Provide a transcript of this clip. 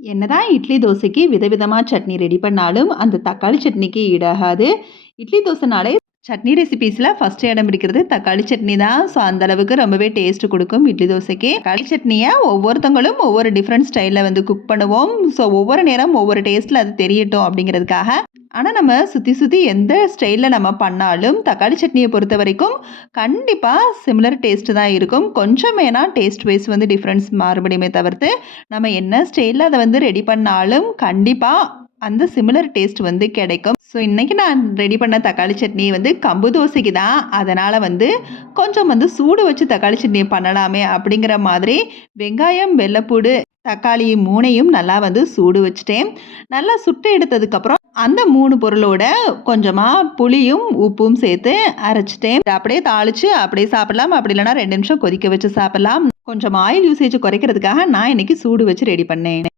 என்னதான் இட்லி தோசைக்கு விதவிதமா சட்னி ரெடி பண்ணாலும், அந்த தக்காளி சட்னிக்கு ஈடாகாது. இட்லி தோசைனாலே சட்னி ரெசிபீஸ்ல ஃபர்ஸ்ட் இடம் பிடிக்கிறது தக்காளி சட்னி தான். ஸோ அந்த அளவுக்கு ரொம்பவே டேஸ்ட் குடுக்கும் இட்லி தோசைக்கு. தக்காளி சட்னிய ஒவ்வொருத்தவங்களும் ஒவ்வொரு டிஃபரண்ட் ஸ்டைல்ல வந்து குக் பண்ணுவோம். ஸோ ஒவ்வொரு நேரம் ஒவ்வொரு டேஸ்ட்ல அது தெரியட்டும் அப்படிங்கிறதுக்காக. ஆனா நம்ம சுத்தி சுத்தி எந்த ஸ்டைல்ல நம்ம பண்ணாலும், தக்காளி சட்னிய பொறுத்தவரைக்கும் கண்டிப்பா சிமிலர் டேஸ்ட் தான் இருக்கும். கொஞ்சம் வேணா டேஸ்ட் வைஸ் வந்து டிஃபரன்ஸ் மாறுபடுமே தவிர்த்து, நம்ம என்ன ஸ்டைல்ல அத வந்து ரெடி பண்ணாலும் கண்டிப்பா அந்த சிமிலர் டேஸ்ட் வந்து கிடைக்கும். ஸோ இன்னைக்கு நான் ரெடி பண்ண தக்காளி சட்னி வந்து கம்பு தோசைக்கு தான். அதனால வந்து கொஞ்சம் வந்து சூடு வச்சு தக்காளி சட்னி பண்ணலாமே அப்படிங்கிற மாதிரி வெங்காயம், வெள்ளைப்பூடு, தக்காளி 3யும் நல்லா வந்து சூடு வச்சுட்டேன். நல்லா சுட்டு எடுத்ததுக்கப்புறம் அந்த 3 பொருளோட கொஞ்சமா புளியும், உப்பும் சேர்த்து அரைச்சுட்டேன். இத அப்படியே தாளிச்சு அப்படியே சாப்பிடலாம். அப்படி இல்லைன்னா 2 நிமிஷம் கொதிக்க வச்சு சாப்பிடலாம். கொஞ்சம் ஆயில் யூசேஜ் குறைக்கிறதுக்காக நான் இன்னைக்கு சூடு வச்சு ரெடி பண்ணேன்.